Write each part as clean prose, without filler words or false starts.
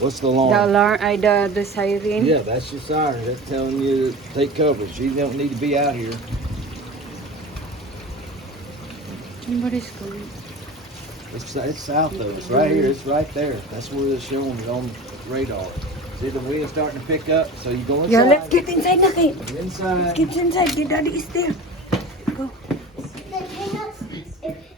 What's the The alarm? alarm, the siren. Yeah, that's your siren. That's telling you to take coverage. You don't need to be out here. Somebody's coming. It's south of us, right here. It's right there. That's where it's showing it on radar. See the wind's starting to pick up, so you go inside. Yeah, let's get inside na kay. Get inside. Let's get inside. The daddy is there. Go.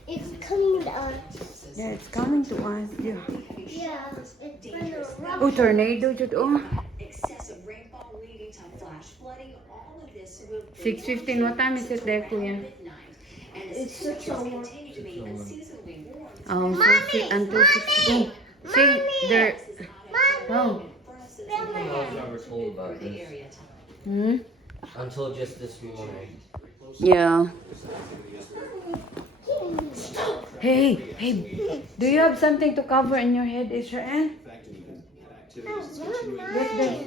It's coming to us. Yeah, it's coming to us. Yeah. Yeah, it's gonna rock. Oh, tornado jud. Oh. Excessive rainfall leading to flash flooding. All of this will 6:15. What time is it there, Kuya? midnight. And It's as such a long. continue to be unseasonably warm. Oh, so Mommy, until 6. Oh, see, there. Oh. I was never told about The this area Hmm. until just this morning. Yeah. Hey, hey. Do you have something to cover in your head, Israel? Get there.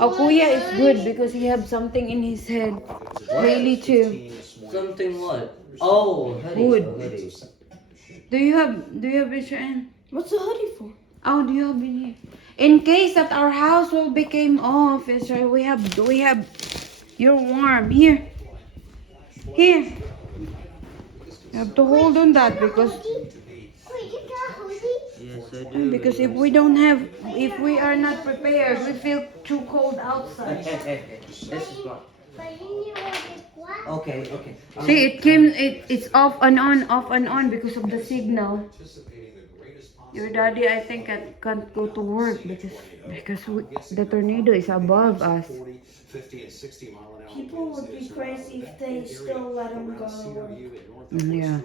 Oh, Kuya is good because he have something in his head. Haley too. Something what? Oh, hoodie. Hood. A hoodie. Do you have Israel? What's the hoodie for? Oh, do you have in here? In case that our house will become off, Israel, we have. You're warm here. Here. You have to hold on that because Wait, you got a hoodie? Yes, I do. if we are not prepared, we feel too cold outside. This is not. But you need to get what? Okay. See, it's off and on because of the signal. Your daddy, I think, can't go to work because the tornado is above us. People would be crazy if they still let them go. Yeah.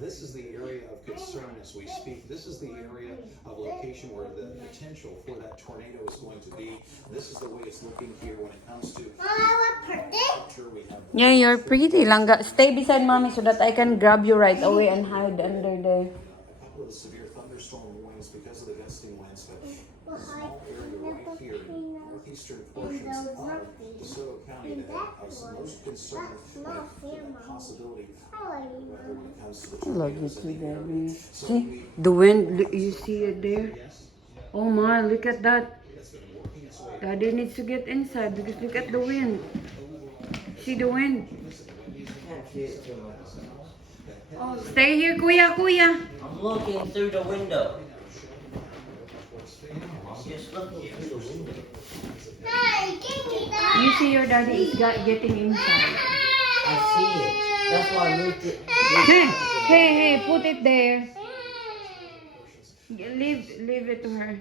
This is the area of concern as we speak. This is the area of location where the potential for that tornado is going to be. This is the way it's looking here when it comes to. Sure we have Yeah, you're pretty, Langga. Stay beside mommy so that I can grab you right away and hide under there. a couple of severe thunderstorm warnings because of the gusting winds, but this small area right here in northeastern portions of DeSoto County that are most concerned with the possibility when it comes to the I love you tornadoes too, in the area. Daddy. See, the wind, you see it there? Oh my, look at that. Daddy needs to get inside because look at the wind. See the wind? Can't see it too much. Stay here, Kuya. I'm looking through the window. I'm just looking through the window. Hey, give me that. You see your daddy is getting inside. I see it. That's why I moved it. Hey, put it there. Leave it to her.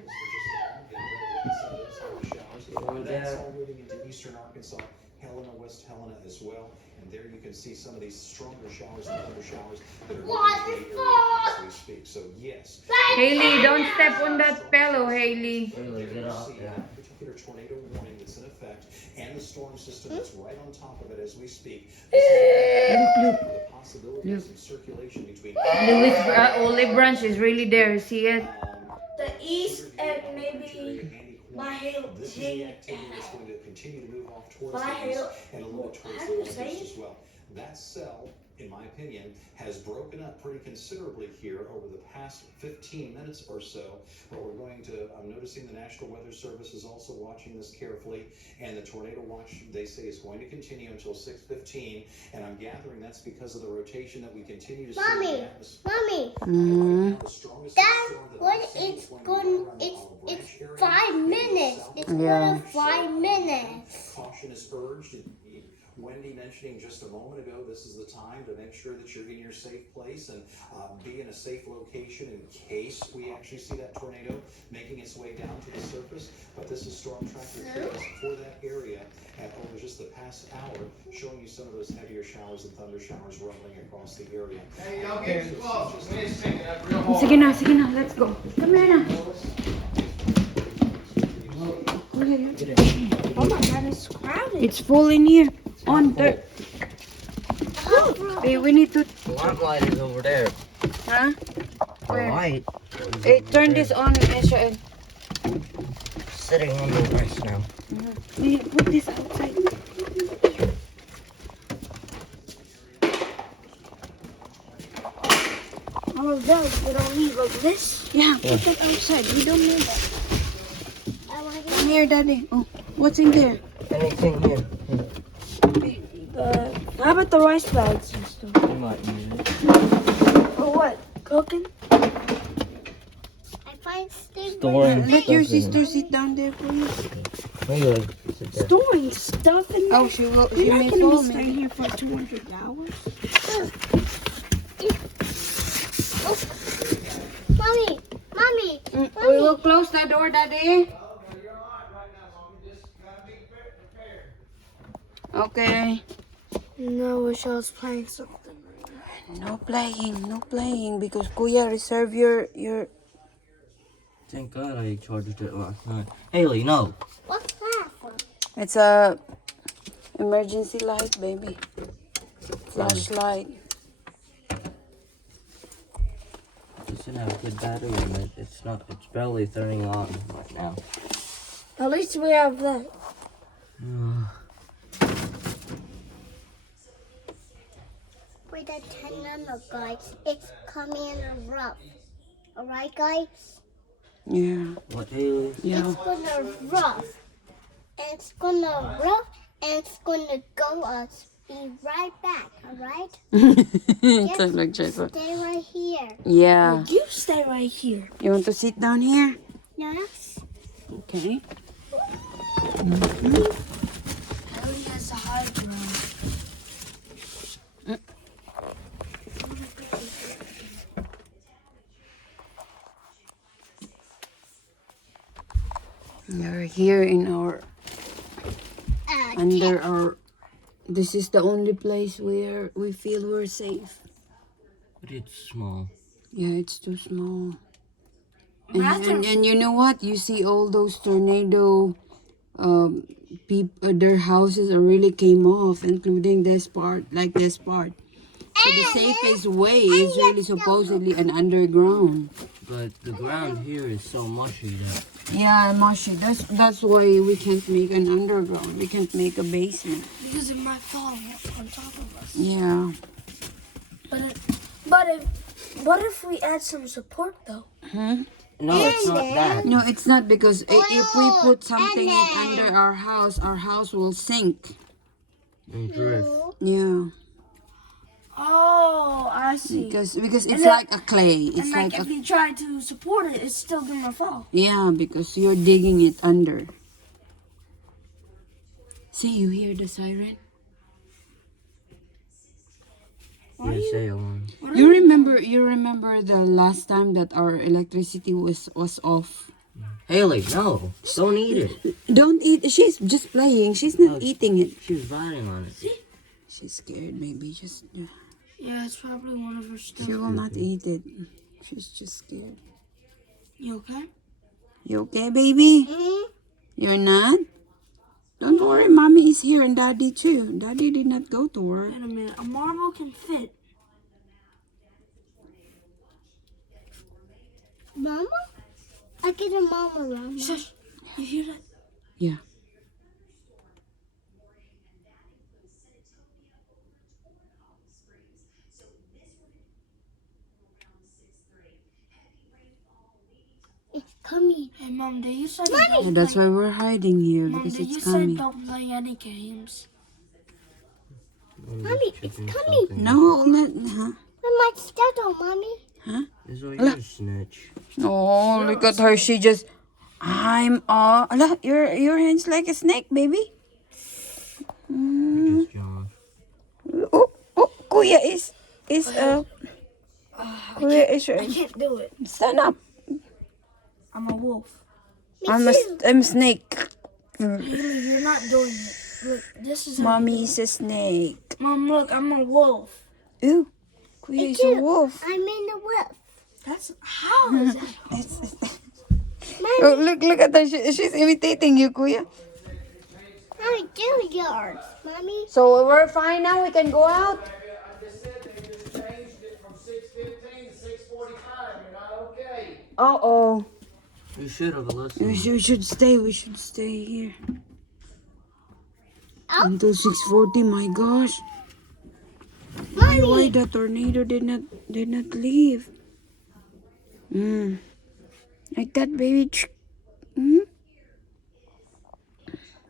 That's all moving into eastern Arkansas, Helena, West Helena as well. And there you can see some of these stronger showers and thunder showers that are moving through the area as we speak. So yes, Haley, don't step on that pillow, Haley. Really, get off see that. that particular tornado warning that's in effect and the storm system that's right on top of it as we speak. Look. The possibility of some circulation between Olive branch is really there. See it? The east and maybe my hill. This is the activity that's going to continue to move off towards My the east hill. and a little bit towards How the do you northeast say it? as well. That cell, in my opinion, has broken up pretty considerably here over the past 15 minutes or so. But we're going to, I'm noticing the National Weather Service is also watching this carefully, and the tornado watch, they say, is going to continue until 6:15. And I'm gathering that's because of the rotation that we continue to see in the atmosphere. Mommy, Mm-hmm. The strongest that's storm that what I've seen it's is going going. around the Olive Branch It's area. 5 minutes. It's Yeah. going 5 minutes. Caution is urged. Wendy mentioning just a moment ago, this is the time to make sure that you're in your safe place and be in a safe location in case we actually see that tornado making its way down to the surface. But this is Storm Tracker 2 for that area at over just the past hour, showing you some of those heavier showers and thunder showers rumbling across the area. Hey, y'all get close. We ain't sticking up real hard. Sige na, let's go. Come here na. Oh my God, it's crowded. It's full in here. On the. Hey, we need to. The lamplight is over there. Huh? The Where? light. Hey, turn this on, Israel. Sitting on the right now. Hey, put this outside. How about that? We don't need like this. Yeah, put that outside. We don't need that. I want Come here, Daddy. Oh, what's in there? Anything here? How about the rice bags and stuff? You might need it. For what? Cooking? I find things. Storing Let your stuff in sister sit down there, please. Where you like sit there? Storing stuff in there. Oh, she will. She You're may not gonna fall. be staying Maybe. here for 200 hours. Mommy, mommy. We will close that door, Daddy. Okay. No, wish I was playing something. No playing, because Kuya reserve your. Thank God I charged it last night. Haley, no. What's that for? It's a emergency light, baby. Flashlight. It doesn't have a good battery in it. It's barely turning on right now. At least we have that. With the tenor, guys, it's coming in rough. Alright, guys? Yeah. What, Haley? Yeah. It's gonna rough. And it's gonna rough. And it's gonna go us. Be right back, alright? Sounds like Jason. Stay right here. Yeah. You stay right here. You want to sit down here? Yes. Okay. Ellie has a high ground. You're here in our under our. This is the only place where we feel we're safe. But it's small. Yeah, it's too small. And you know what? You see all those tornado their houses are really came off, including this part, like this part. So the safest way is really supposedly an underground. But the ground here is so mushy that Yeah, mushy. That's why we can't make an underground. We can't make a basement. Because it might fall on top of us. Yeah. But if we add some support though? Hmm? no, it's not that. No, it's not, because if we put something under our house will sink. And drift. Yeah. Oh, I see. Because it's like a clay. It's And like like if a, you try to support it, it's still gonna fall. yeah, because you're digging it under. See, you hear the siren? USA alarm. You remember the last time that our electricity was off? Haley, no. Don't eat it. Don't eat. She's just playing. She's not No, eating it. She was biting on it. She's scared. Maybe just. Yeah, it's probably one of her stuff. She will not eat it. She's just scared. You okay? You okay, baby? You're not? Don't worry, mommy is here and daddy too. Daddy did not go to work. Wait a minute. A marble can fit. Mama? I get a mama around. Shush. You hear that? Yeah. It's coming. Hey, Mom, did you say Yeah, that's why we're hiding here, Mom, because did you it's say coming. don't play any games? Mommy, it's coming. No, huh? I might schedule, Mommy. This is all your snitch. Oh, look at her. She just. Ala, your hand's like a snake, baby. Just John. Oh, Kuya is Kuya is I can't do it. stand up. I'm a wolf. I'm a snake. Haley, you're not doing it. Look, this is Mommy is a snake. Mom, look, I'm a wolf. Ooh, Kuya is a wolf. I'm in the wolf. That's how is that? Oh, look at her. She's imitating you, Kuya. How do yours, Mommy? So we're fine now. We can go out. I just said they just changed it from 6:15 to 6:45. You're not okay. Oh. You should have listened. We should stay. We should stay here until 6:40. My gosh. Why the tornado did not leave? Like that, baby. Mm.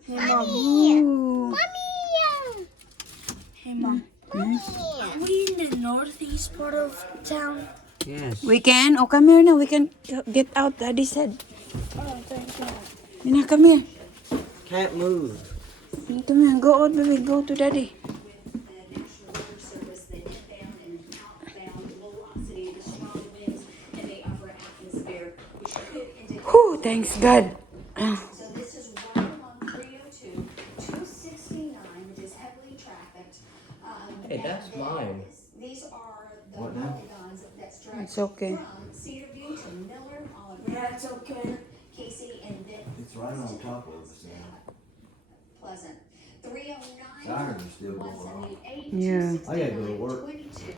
Hey, Mommy. Ooh. Mommy. Hey, Mom. Mommy. Are we in the northeast part of town? Yes. We can. Oh, come here now. We can get out. Daddy said. Oh, thank God. Nina, come here. Can't move. Come here. Go out, baby. Go to Daddy. The National Weather Service, the inbound and outbound velocity, the strong winds in the upper atmosphere, which could indicate. Whew, thanks God. So this is right along 302, 269. It is heavily trafficked. Hey, that's and mine. These are the What now? polygons that stretch It's okay. from Cedar View to Miller, Olive Yeah, it's okay. Casey, and then It's right on top of us now. Pleasant. 309, Sirens are still going on. 178, Yeah. I gotta go to work. 22.